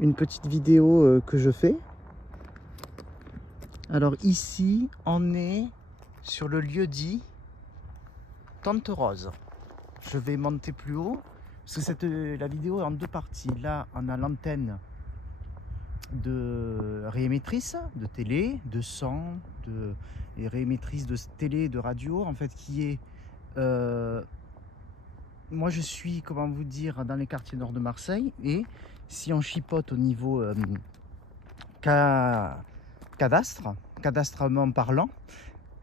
une petite vidéo que je fais. Alors ici, on est sur le lieu dit Tante Rose. Je vais monter plus haut parce que la vidéo est en deux parties. Là, on a l'antenne de réémettrice de télé, de son, et réémettrice de télé, de radio, en fait, qui est... moi, je suis, comment vous dire, dans les quartiers nord de Marseille, et si on chipote au niveau cadastrement parlant,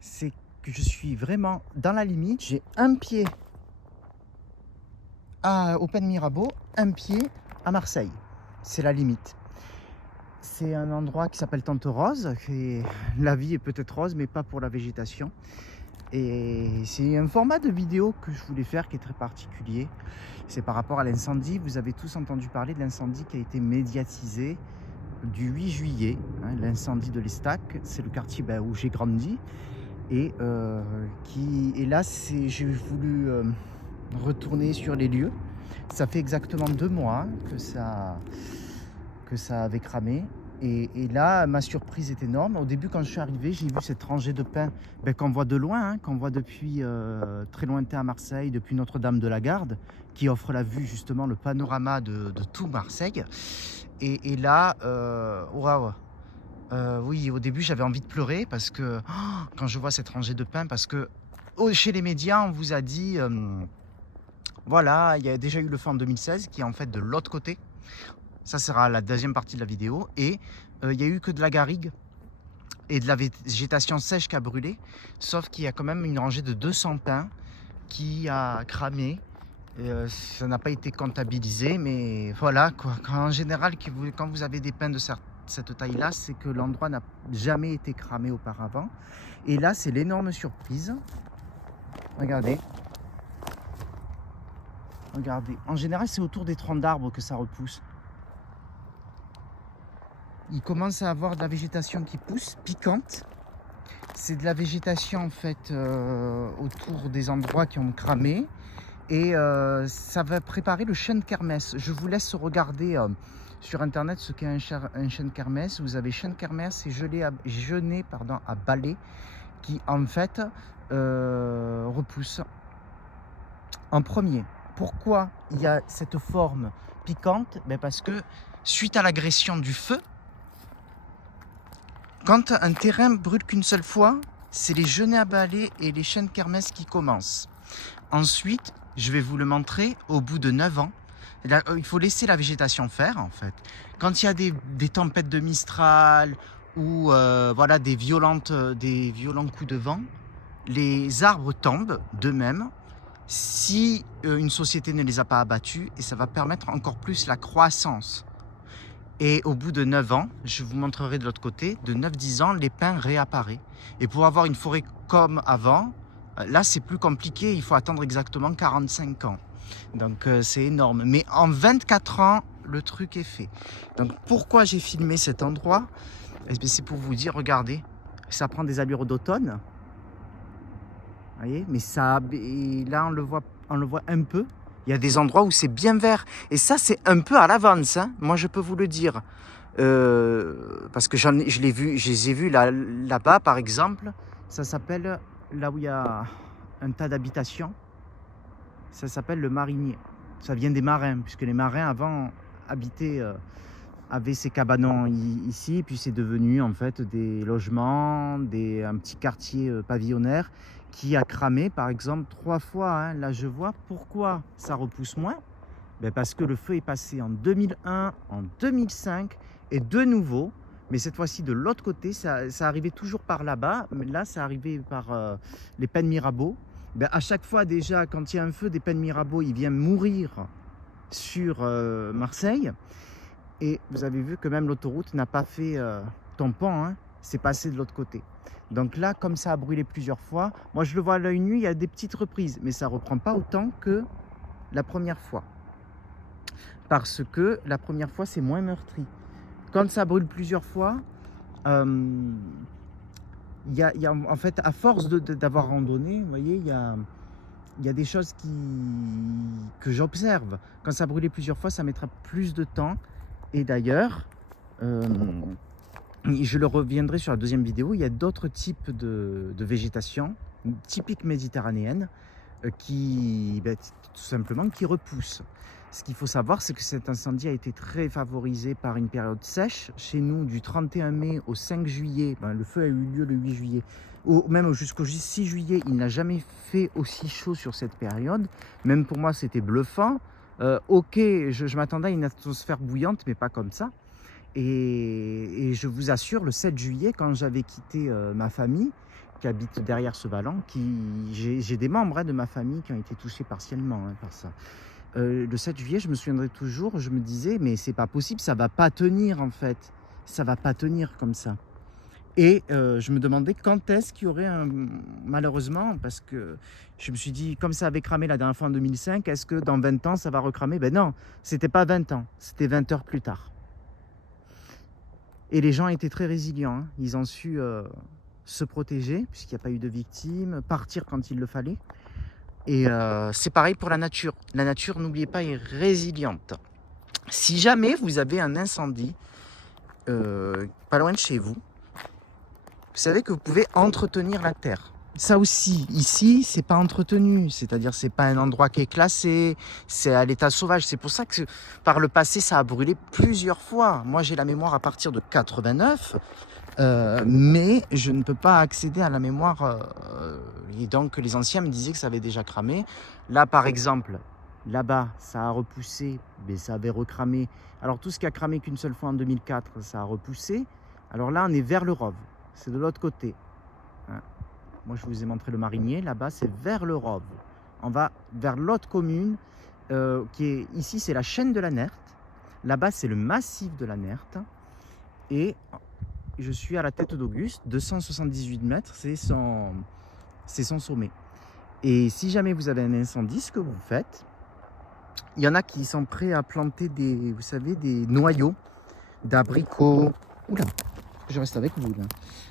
c'est que je suis vraiment dans la limite. J'ai un pied au Pen Mirabeau, un pied à Marseille. C'est la limite. C'est un endroit qui s'appelle Tante Rose. Et la vie est peut-être rose, mais pas pour la végétation. Et c'est un format de vidéo que je voulais faire qui est très particulier. C'est par rapport à l'incendie. Vous avez tous entendu parler de l'incendie qui a été médiatisé du 8 juillet. L'incendie de l'Estac, c'est le quartier où j'ai grandi. Et là, j'ai voulu retourner sur les lieux. Ça fait exactement 2 mois que ça avait cramé. Et là, ma surprise est énorme. Au début, quand je suis arrivé, j'ai vu cette rangée de pins qu'on voit de loin, qu'on voit depuis très lointain à Marseille, depuis Notre-Dame de la Garde, qui offre la vue, justement, le panorama de tout Marseille. Et là, waouh! Oui, au début, j'avais envie de pleurer parce que quand je vois cette rangée de pins, parce que chez les médias, on vous a dit, voilà, il y a déjà eu le feu en 2016 qui est en fait de l'autre côté. Ça sera la deuxième partie de la vidéo. Et il n'y a eu que de la garrigue et de la végétation sèche qui a brûlé. Sauf qu'il y a quand même une rangée de 200 pins qui a cramé. Ça n'a pas été comptabilisé, mais voilà quoi. En général, quand vous avez des pins de cette taille-là, c'est que l'endroit n'a jamais été cramé auparavant. Et là, c'est l'énorme surprise. Regardez. Regardez. En général, c'est autour des troncs d'arbres que ça repousse. Il commence à avoir de la végétation qui pousse, piquante. C'est de la végétation en fait autour des endroits qui ont cramé. Et ça va préparer le chêne kermès. Je vous laisse regarder sur internet ce qu'est un chêne kermès. Vous avez chêne kermès et genêt à balai qui en fait repousse en premier. Pourquoi il y a cette forme piquante? Parce que suite à l'agression du feu, quand un terrain brûle qu'une seule fois, c'est les genêts à balai et les chênes kermès qui commencent. Ensuite, je vais vous le montrer, au bout de 9 ans, là, il faut laisser la végétation faire en fait. Quand il y a des tempêtes de Mistral ou voilà, des violents coups de vent, les arbres tombent d'eux-mêmes si une société ne les a pas abattus, et ça va permettre encore plus la croissance. Et au bout de 9 ans, je vous montrerai de l'autre côté, de 9-10 ans, les pins réapparaissent. Et pour avoir une forêt comme avant, là c'est plus compliqué, il faut attendre exactement 45 ans. Donc c'est énorme. Mais en 24 ans, le truc est fait. Donc pourquoi j'ai filmé cet endroit? C'est pour vous dire, regardez, ça prend des allures d'automne. Vous voyez, mais là on le voit un peu. Il y a des endroits où c'est bien vert. Et ça, c'est un peu à l'avance. Moi, je peux vous le dire. Parce que je les ai vus là-bas, par exemple. Ça s'appelle, là où il y a un tas d'habitations, ça s'appelle le Marinier. Ça vient des marins, puisque les marins, avant, avaient ces cabanons ici. Puis c'est devenu, en fait, des logements, un petit quartier pavillonnaire qui a cramé par exemple 3 fois. Là je vois pourquoi ça repousse moins. Parce que le feu est passé en 2001, en 2005 et de nouveau, mais cette fois-ci de l'autre côté. Ça arrivait toujours par là-bas, mais là ça arrivait par les Pen Mirabeau. À chaque fois déjà, quand il y a un feu des Pen Mirabeau, il vient mourir sur Marseille. Et vous avez vu que même l'autoroute n'a pas fait tampon, c'est passé de l'autre côté. Donc là, comme ça a brûlé plusieurs fois, moi je le vois à l'œil nu, il y a des petites reprises, mais ça ne reprend pas autant que la première fois. Parce que la première fois, c'est moins meurtri. Quand ça brûle plusieurs fois, en fait, à force d'avoir randonné, vous voyez, il y a des choses que j'observe. Quand ça brûlait plusieurs fois, ça mettra plus de temps Et d'ailleurs, je le reviendrai sur la deuxième vidéo, il y a d'autres types de végétation typique méditerranéenne qui, tout simplement, qui repoussent. Ce qu'il faut savoir, c'est que cet incendie a été très favorisé par une période sèche. Chez nous, du 31 mai au 5 juillet, le feu a eu lieu le 8 juillet, même jusqu'au 6 juillet, il n'a jamais fait aussi chaud sur cette période. Même pour moi, c'était bluffant. Ok, je m'attendais à une atmosphère bouillante, mais pas comme ça. Et je vous assure, le 7 juillet, quand j'avais quitté ma famille, qui habite derrière ce vallon, j'ai des membres de ma famille qui ont été touchés partiellement par ça. Le 7 juillet, je me souviendrai toujours, je me disais, mais c'est pas possible, ça va pas tenir en fait. Ça va pas tenir comme ça. Et je me demandais quand est-ce qu'il y aurait malheureusement, parce que je me suis dit, comme ça avait cramé la dernière fois en 2005, est-ce que dans 20 ans ça va recramer? Ben non, c'était pas 20 ans, c'était 20 heures plus tard. Et les gens étaient très résilients, hein. Ils ont su se protéger, puisqu'il n'y a pas eu de victimes, partir quand il le fallait. Et c'est pareil pour la nature. La nature, n'oubliez pas, est résiliente. Si jamais vous avez un incendie pas loin de chez vous, vous savez que vous pouvez entretenir la terre. Ça aussi, ici, c'est pas entretenu, c'est-à-dire c'est pas un endroit qui est classé, c'est à l'état sauvage. C'est pour ça que par le passé, ça a brûlé plusieurs fois. Moi, j'ai la mémoire à partir de 89, mais je ne peux pas accéder à la mémoire. Et donc, les anciens me disaient que ça avait déjà cramé. Là, par exemple, là-bas, ça a repoussé, mais ça avait recramé. Alors, tout ce qui a cramé qu'une seule fois en 2004, ça a repoussé. Alors là, on est vers le Rove, c'est de l'autre côté. Moi, je vous ai montré le Marinier. Là-bas, c'est vers le Rove. On va vers l'autre commune qui est ici, c'est la chaîne de la Nerte. Là-bas, c'est le massif de la Nerte. Et je suis à la tête d'Auguste, 278 mètres, c'est son sommet. Et si jamais vous avez un incendie, ce que vous faites, il y en a qui sont prêts à planter vous savez, des noyaux d'abricots. Oula, je reste avec vous là.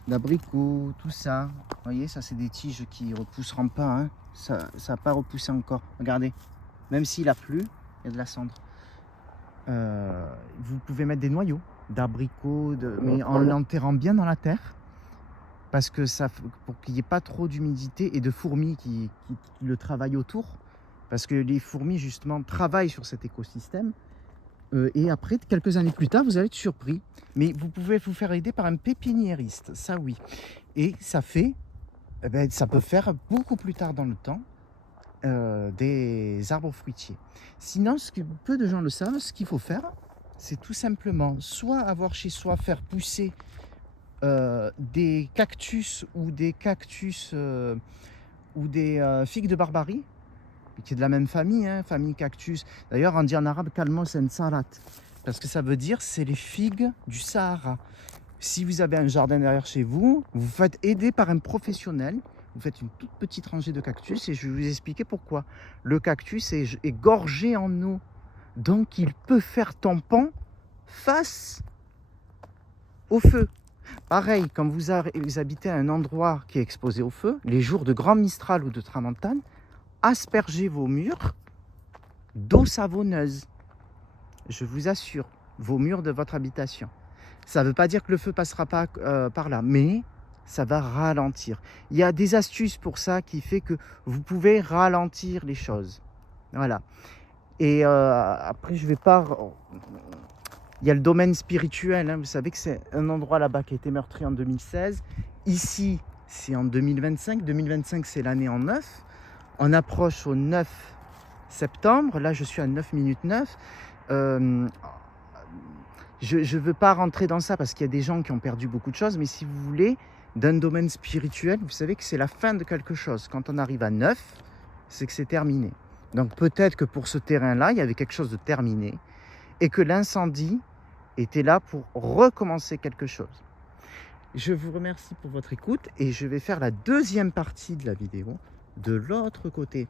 D'abricots, tout ça. Vous voyez, ça c'est des tiges qui ne repousseront pas. Hein. Ça n'a pas repoussé encore. Regardez, même s'il a plu, il y a de la cendre. Vous pouvez mettre des noyaux d'abricots, mais en l'enterrant bien dans la terre. Parce que pour qu'il n'y ait pas trop d'humidité et de fourmis qui le travaillent autour. Parce que les fourmis, justement, travaillent sur cet écosystème. Et après, quelques années plus tard, vous allez être surpris. Mais vous pouvez vous faire aider par un pépiniériste, ça oui. Et ça peut faire beaucoup plus tard dans le temps des arbres fruitiers. Sinon, ce que peu de gens le savent, ce qu'il faut faire, c'est tout simplement soit avoir chez soi, faire pousser des cactus ou des figues de Barbarie, qui est de la même famille, hein, famille cactus. D'ailleurs, on dit en arabe kalmos en salat, parce que ça veut dire c'est les figues du Sahara. Si vous avez un jardin derrière chez vous, vous faites aider par un professionnel, vous faites une toute petite rangée de cactus et je vais vous expliquer pourquoi. Le cactus est gorgé en eau, donc il peut faire tampon face au feu. Pareil, quand vous habitez à un endroit qui est exposé au feu, les jours de grand mistral ou de tramontane, aspergez vos murs d'eau savonneuse. Je vous assure, vos murs de votre habitation. Ça ne veut pas dire que le feu passera pas par là, mais ça va ralentir. Il y a des astuces pour ça qui fait que vous pouvez ralentir les choses. Voilà. Et après, je vais pas... Il y a le domaine spirituel. Hein. Vous savez que c'est un endroit là-bas qui a été meurtri en 2016. Ici, c'est en 2025. 2025, c'est l'année en 9. On approche au 9 septembre. Là, je suis à 9 minutes 9. Je ne veux pas rentrer dans ça parce qu'il y a des gens qui ont perdu beaucoup de choses. Mais si vous voulez, d'un domaine spirituel, vous savez que c'est la fin de quelque chose. Quand on arrive à 9, c'est que c'est terminé. Donc peut-être que pour ce terrain-là, il y avait quelque chose de terminé et que l'incendie était là pour recommencer quelque chose. Je vous remercie pour votre écoute et je vais faire la deuxième partie de la vidéo de l'autre côté.